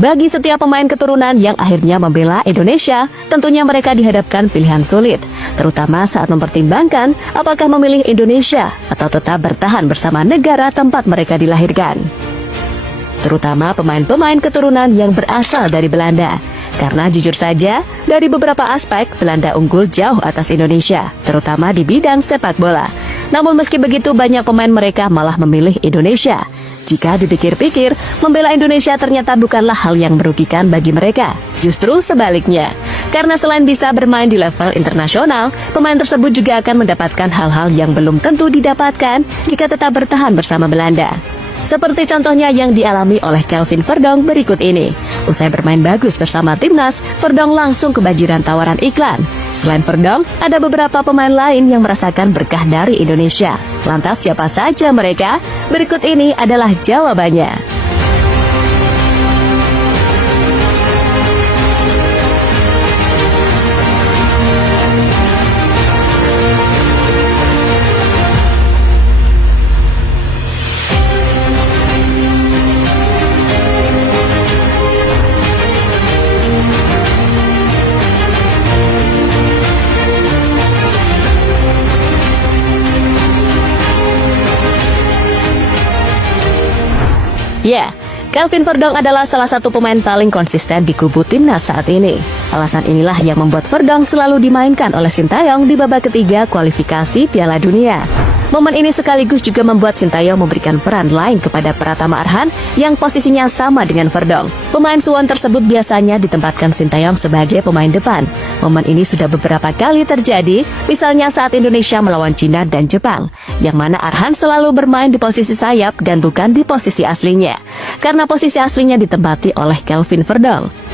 Bagi setiap pemain keturunan yang akhirnya membela Indonesia, tentunya mereka dihadapkan pilihan sulit, terutama saat mempertimbangkan apakah memilih Indonesia atau tetap bertahan bersama negara tempat mereka dilahirkan. Terutama pemain-pemain keturunan yang berasal dari Belanda. Karena jujur saja, dari beberapa aspek, Belanda unggul jauh atas Indonesia, terutama di bidang sepak bola. Namun meski begitu, banyak pemain mereka malah memilih Indonesia. Jika dipikir-pikir, membela Indonesia ternyata bukanlah hal yang merugikan bagi mereka. Justru sebaliknya. Karena selain bisa bermain di level internasional, pemain tersebut juga akan mendapatkan hal-hal yang belum tentu didapatkan jika tetap bertahan bersama Belanda. Seperti contohnya yang dialami oleh Kelvin Verdonk berikut ini. Usai bermain bagus bersama timnas, Verdonk langsung kebanjiran tawaran iklan. Selain Verdonk, ada beberapa pemain lain yang merasakan berkah dari Indonesia. Lantas siapa saja mereka? Berikut ini adalah jawabannya. Ya, Kelvin Verdonk adalah salah satu pemain paling konsisten di kubu timnas saat ini. Alasan inilah yang membuat Verdonk selalu dimainkan oleh Sintayong di babak ketiga kualifikasi Piala Dunia. Momen ini sekaligus juga membuat Sintayong memberikan peran lain kepada Pratama Arhan yang posisinya sama dengan Verdonk. Pemain Suwon tersebut biasanya ditempatkan Sintayong sebagai pemain depan. Momen ini sudah beberapa kali terjadi, misalnya saat Indonesia melawan Cina dan Jepang, yang mana Arhan selalu bermain di posisi sayap dan bukan di posisi aslinya, karena posisi aslinya ditempati oleh Kelvin Verdonk.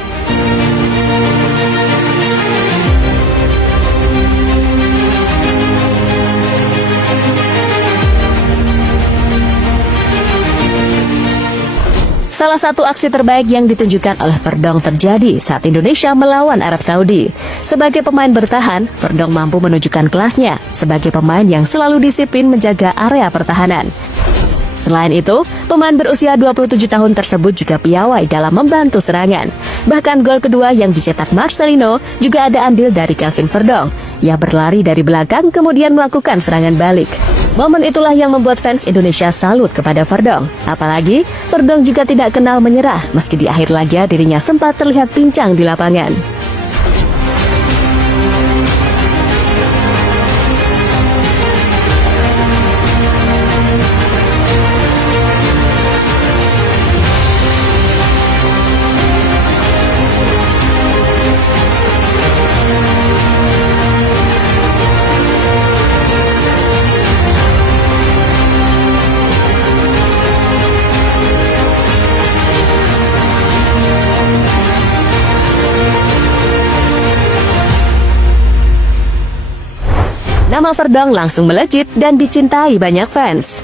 Salah satu aksi terbaik yang ditunjukkan oleh Verdonk terjadi saat Indonesia melawan Arab Saudi. Sebagai pemain bertahan, Verdonk mampu menunjukkan kelasnya sebagai pemain yang selalu disiplin menjaga area pertahanan. Selain itu, pemain berusia 27 tahun tersebut juga piawai dalam membantu serangan. Bahkan gol kedua yang dicetak Marcelino juga ada andil dari Kelvin Verdonk. Ia berlari dari belakang kemudian melakukan serangan balik. Momen itulah yang membuat fans Indonesia salut kepada Verdonk. Apalagi, Verdonk juga tidak kenal menyerah meski di akhir laga dirinya sempat terlihat pincang di lapangan. Nama Verdonk langsung melejit dan dicintai banyak fans.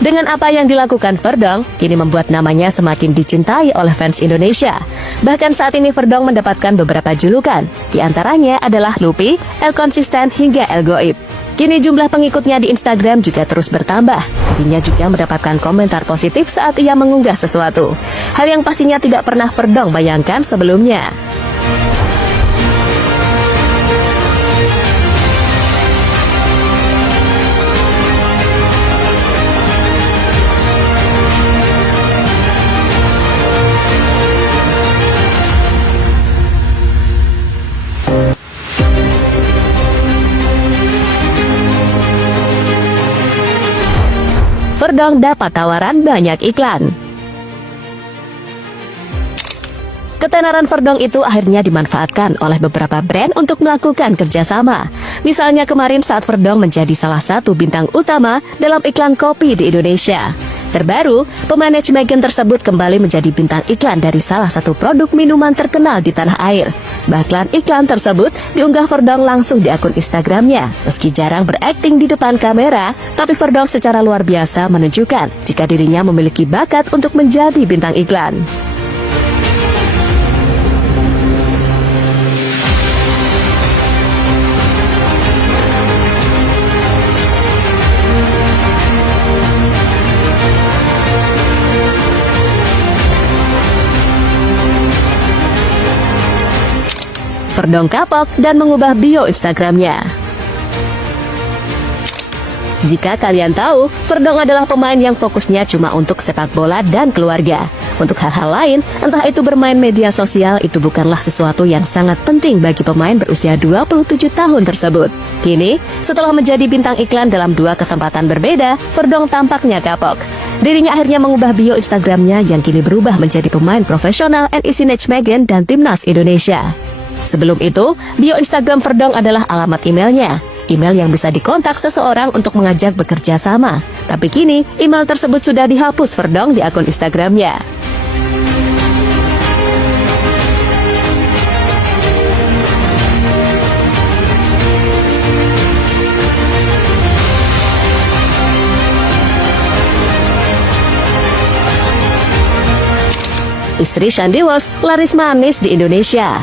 Dengan apa yang dilakukan Verdonk, kini membuat namanya semakin dicintai oleh fans Indonesia. Bahkan saat ini Verdonk mendapatkan beberapa julukan, di antaranya adalah Lupi, El Konsisten, hingga El Goib. Kini jumlah pengikutnya di Instagram juga terus bertambah. Dirinya juga mendapatkan komentar positif saat ia mengunggah sesuatu. Hal yang pastinya tidak pernah Verdonk bayangkan sebelumnya. Verdonk dapat tawaran banyak iklan. Ketenaran Verdonk itu akhirnya dimanfaatkan oleh beberapa brand untuk melakukan kerjasama. Misalnya kemarin saat Verdonk menjadi salah satu bintang utama dalam iklan kopi di Indonesia. Terbaru, pemanage Meghan tersebut kembali menjadi bintang iklan dari salah satu produk minuman terkenal di tanah air. Bahkan iklan tersebut diunggah Verdonk langsung di akun Instagramnya. Meski jarang berakting di depan kamera, tapi Verdonk secara luar biasa menunjukkan jika dirinya memiliki bakat untuk menjadi bintang iklan. Verdong kapok dan mengubah bio Instagramnya. Jika kalian tahu, Verdong adalah pemain yang fokusnya cuma untuk sepak bola dan keluarga. Untuk hal-hal lain, entah itu bermain media sosial, itu bukanlah sesuatu yang sangat penting bagi pemain berusia 27 tahun tersebut. Kini, setelah menjadi bintang iklan dalam 2 kesempatan berbeda, Verdong tampaknya kapok. Dirinya akhirnya mengubah bio Instagramnya yang kini berubah menjadi pemain profesional NEC Nijmegen dan Timnas Indonesia. Sebelum itu, bio Instagram Verdong adalah alamat emailnya. Email yang bisa dikontak seseorang untuk mengajak bekerja sama. Tapi kini, email tersebut sudah dihapus Verdong di akun Instagramnya. Istri Shandy Walsh laris manis di Indonesia.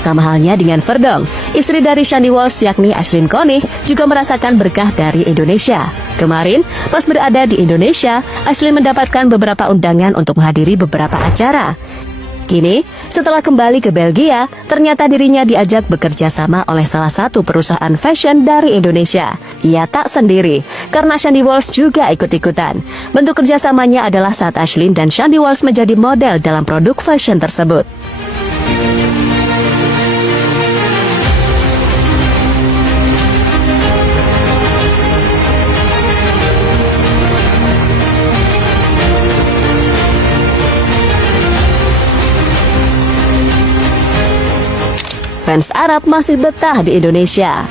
Sama halnya dengan Verdong, istri dari Shandy Walsh yakni Aislinn Connie juga merasakan berkah dari Indonesia. Kemarin, pas berada di Indonesia, Aislinn mendapatkan beberapa undangan untuk menghadiri beberapa acara. Kini, setelah kembali ke Belgia, ternyata dirinya diajak bekerja sama oleh salah satu perusahaan fashion dari Indonesia. Ia tak sendiri, karena Shandy Walsh juga ikut-ikutan. Bentuk kerjasamanya adalah saat Aislinn dan Shandy Walsh menjadi model dalam produk fashion tersebut. Fans Arab masih betah di Indonesia.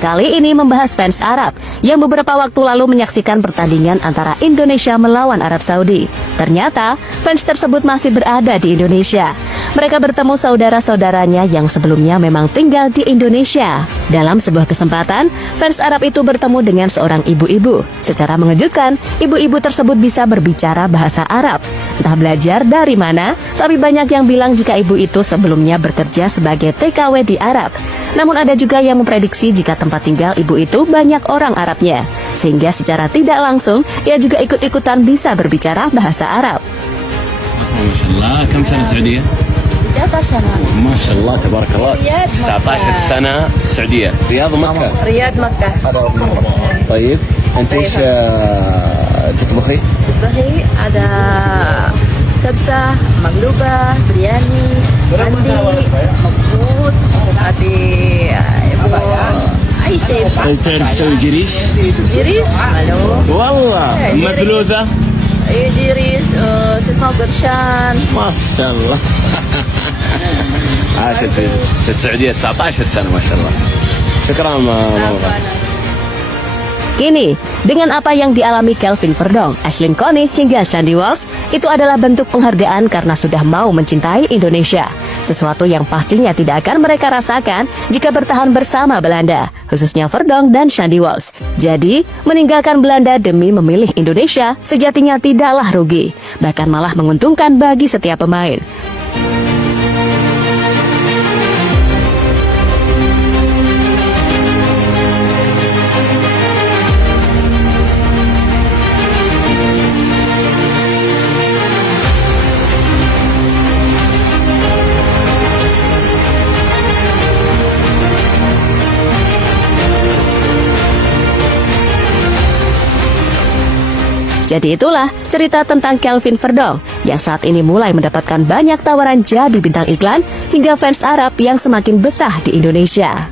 Kali ini membahas fans Arab yang beberapa waktu lalu menyaksikan pertandingan antara Indonesia melawan Arab Saudi. Ternyata, fans tersebut masih berada di Indonesia. Mereka bertemu saudara-saudaranya yang sebelumnya memang tinggal di Indonesia. Dalam sebuah kesempatan, fans Arab itu bertemu dengan seorang ibu-ibu. Secara mengejutkan, ibu-ibu tersebut bisa berbicara bahasa Arab. Entah belajar dari mana, tapi banyak yang bilang jika ibu itu sebelumnya bekerja sebagai TKW di Arab. Namun ada juga yang memprediksi jika tempat tinggal ibu itu banyak orang Arabnya. Sehingga secara tidak langsung, ia juga ikut-ikutan bisa berbicara bahasa Arab. Masya Allah, kam sana Saudiya? 19 سنة. ما شاء الله تبارك الله. 19 سنة سعودية. رياض ومكة. رياض مكة. طيب أنت وش تطبخي؟ تطبخي ada كبسة مقلوبة برياني مندي مبهوت هذه أي شيء. طيب تعرف تسوي جريش؟ جريش مالو والله مثلوثة؟ اي جريش اسمه قرشان. ما شاء الله. عاشت في السعودية 19 سنة ما شاء الله. شكرا Kini, dengan apa yang dialami Kelvin Verdong, Aislinn Connie hingga Shandy Walsh, itu adalah bentuk penghargaan karena sudah mau mencintai Indonesia. Sesuatu yang pastinya tidak akan mereka rasakan jika bertahan bersama Belanda, khususnya Verdong dan Shandy Walsh. Jadi, meninggalkan Belanda demi memilih Indonesia sejatinya tidaklah rugi, bahkan malah menguntungkan bagi setiap pemain. Jadi itulah cerita tentang Kelvin Verdong yang saat ini mulai mendapatkan banyak tawaran jadi bintang iklan hingga fans Arab yang semakin betah di Indonesia.